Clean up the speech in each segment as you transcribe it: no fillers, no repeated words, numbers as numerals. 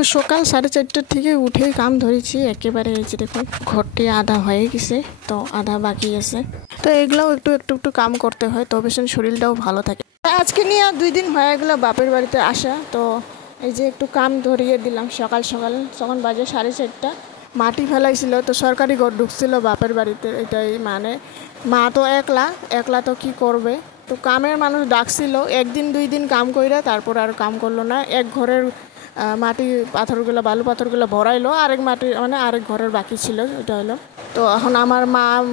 তো সকাল 4:30টার থেকে উঠে কাম ধরেছি একেবারে। এই যে দেখুন ঘরটি আধা হয়ে গেছে, তো আধা বাকি আছে। তো এগুলোও একটু একটু একটু কাম করতে হয়, তবে সে শরীরটাও ভালো থাকে। আজকে নিয়ে 2 দিন হয়ে গেলো বাপের বাড়িতে আসা। তো এই যে একটু কাম ধরিয়ে দিলাম সকাল সকাল। তখন বাজে 4:30। মাটি ফেলাইছিল, তো সরকারি ঘর ঢুকছিল বাপের বাড়িতে। এটাই মানে মা তো একলা একলা, তো কি করবে। তো কামের মানুষ ডাকছিল, 1 দিন 2 দিন কাম কইরা তারপর আর কাম করলো না। এক ঘরের মাটি পাথরগুলো বালু পাথরগুলো ভরাইলো, আরেক মাটি মানে আরেক ঘরের বাকি ছিল, এটা হলো। তো এখন আমার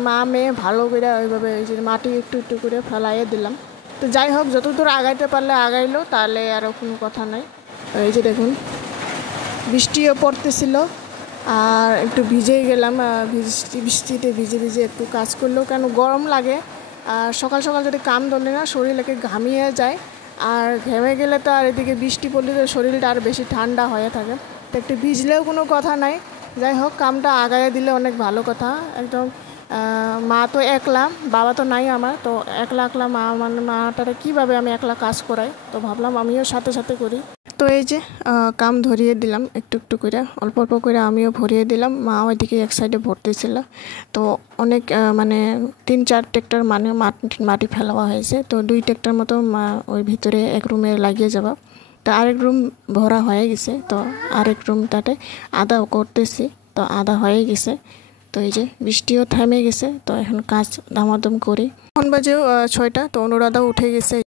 মা মেয়ে ভালো করে ওইভাবে এই যে মাটি একটু একটু করে ফেলাইয়ে দিলাম। তো যাই হোক, যতদূর আগাইতে পারলে আগাইলো, তাহলে আরও কোনো কথা নাই। এই যে দেখুন বৃষ্টিও পড়তেছিল, আর একটু ভিজেই গেলাম। বৃষ্টিতে ভিজে ভিজে একটু কাজ করলেও কেন গরম লাগে। আর সকাল সকাল যদি কাম ধরলে না শরীরকে ঘামিয়ে যায়, আর ঘেমে গেলে তো আর এদিকে বৃষ্টি পড়লে তো শরীরটা আর বেশি ঠান্ডা হয়ে থাকে। তো একটু ভিজলেও কোনো কথা নাই। যাই হোক, কামটা আগাইয়ে দিলে অনেক ভালো কথা। একদম মা তো একলা, বাবা তো নাই আমার, তো একলা একলা মা মানে মাটারে কীভাবে আমি একলা কাজ করাই। তো ভাবলাম আমিও সাথে সাথে করি। তো এই যে কাম ধরিয়ে দিলাম একটু একটু করে, অল্প অল্প করে আমিও ভরিয়ে দিলাম। মা ওইদিকে এক সাইডে ভরতেছিল। তো অনেক মানে 3-4 ট্রেক্টর মানে মাটি ফেলাওয়া হয়েছে। তো 2 ট্রেক্টর মতো ওই ভিতরে এক রুমে লাগিয়ে যাবা। তো আরেক রুম ভরা হয়ে গেছে, তো আরেক রুমটাতে আদা করতেছি। তো আদা হয়ে গেছে। তো এই যে বৃষ্টিও থেমে গেছে, তো এখন কাজ দামাদম করি। এখন বাজে 6টা। তো অনুরাধাও উঠে গেছে।